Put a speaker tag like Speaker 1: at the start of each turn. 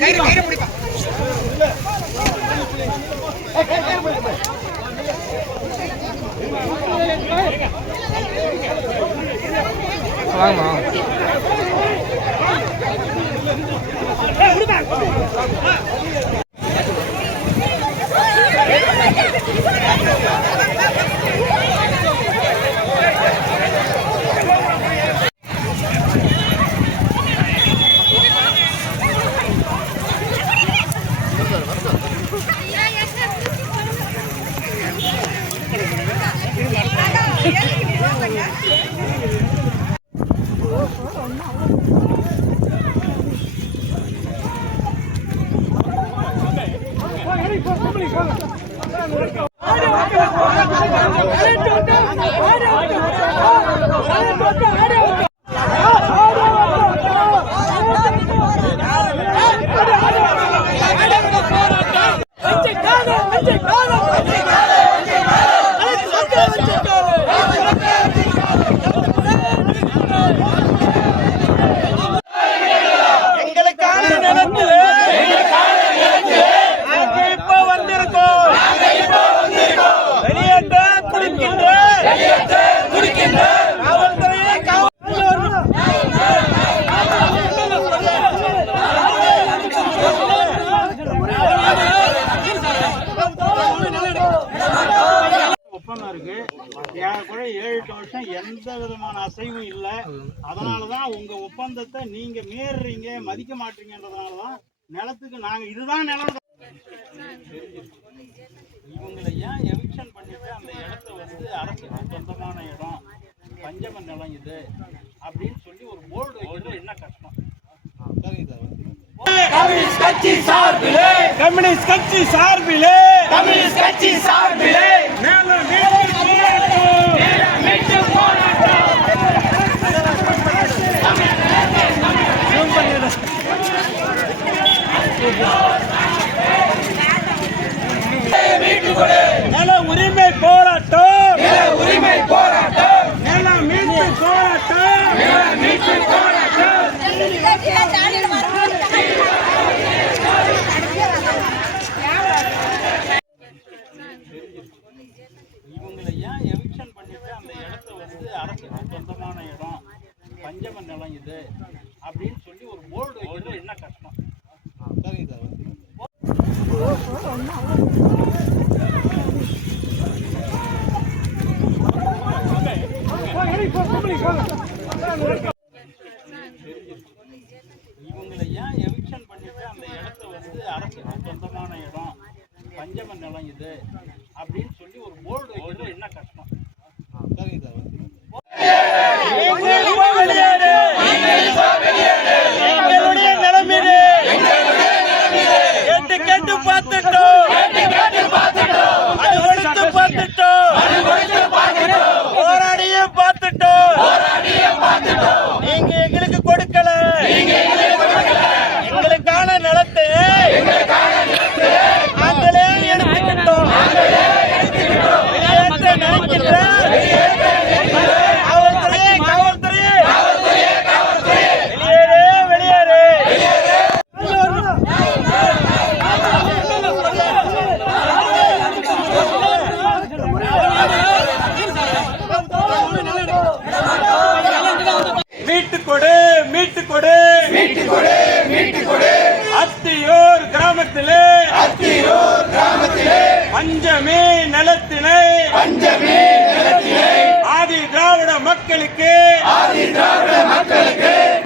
Speaker 1: கயிறு கயிறு முடிப்பா வாங்கம்மா Yeah. எங்களுக்கான
Speaker 2: ஏறக்குறைய ஏழு எட்டு வருஷம் எந்த விதமான அசைவும் இல்லை. அதனாலதான் உங்க ஒப்பந்தத்தை நீங்க மீறுறீங்க மதிக்க மாட்டீங்கன்றதுனாலதான் நிலத்துக்கு நாங்க இதுதான் நிலம். இவங்களை ஏன் எவிக்ஷன் பண்ணிட்டு அந்த இடத்த வந்து அரசுக்கு சொந்தமான இடம் பஞ்சம நிலம் இது அப்படின்னு சொல்லி ஒரு போர்டு வைக்கிறது என்ன கஷ்டம்?
Speaker 1: கம்யூனிஸ்ட் கட்சி சார்பிலே. கம்யூனிஸ்ட் கட்சி சார்பிலே. கம்யூனிஸ்ட் கட்சி சார்பிலே.
Speaker 2: அரசுக்கு சொந்தமான இடம் பஞ்சம நிலம் இது அப்படின்னு சொல்லி ஒரு போர்டு வைக்கிறது என்ன கஷ்டம்?
Speaker 3: சரிங்க சார்
Speaker 2: இவங்களை ஏன் எவிக்ஷன் பண்ணிட்டு அந்த இடத்த வந்து அரசுக்கு சொந்தமான இடம் பஞ்சம நிலம் இது அப்படின்னு சொல்லி ஒரு போர்டு வைக்கிறது என்ன கஷ்டம்?
Speaker 3: சரிங்க சார்
Speaker 1: Yeah. அத்தியூர் கிராமத்திலே. அத்தியூர் கிராமத்திலே. பஞ்சமே நலத்தினை பஞ்சமே நலத்தினை ஆதி திராவிட மக்களுக்கு. ஆதி திராவிட மக்களுக்கு.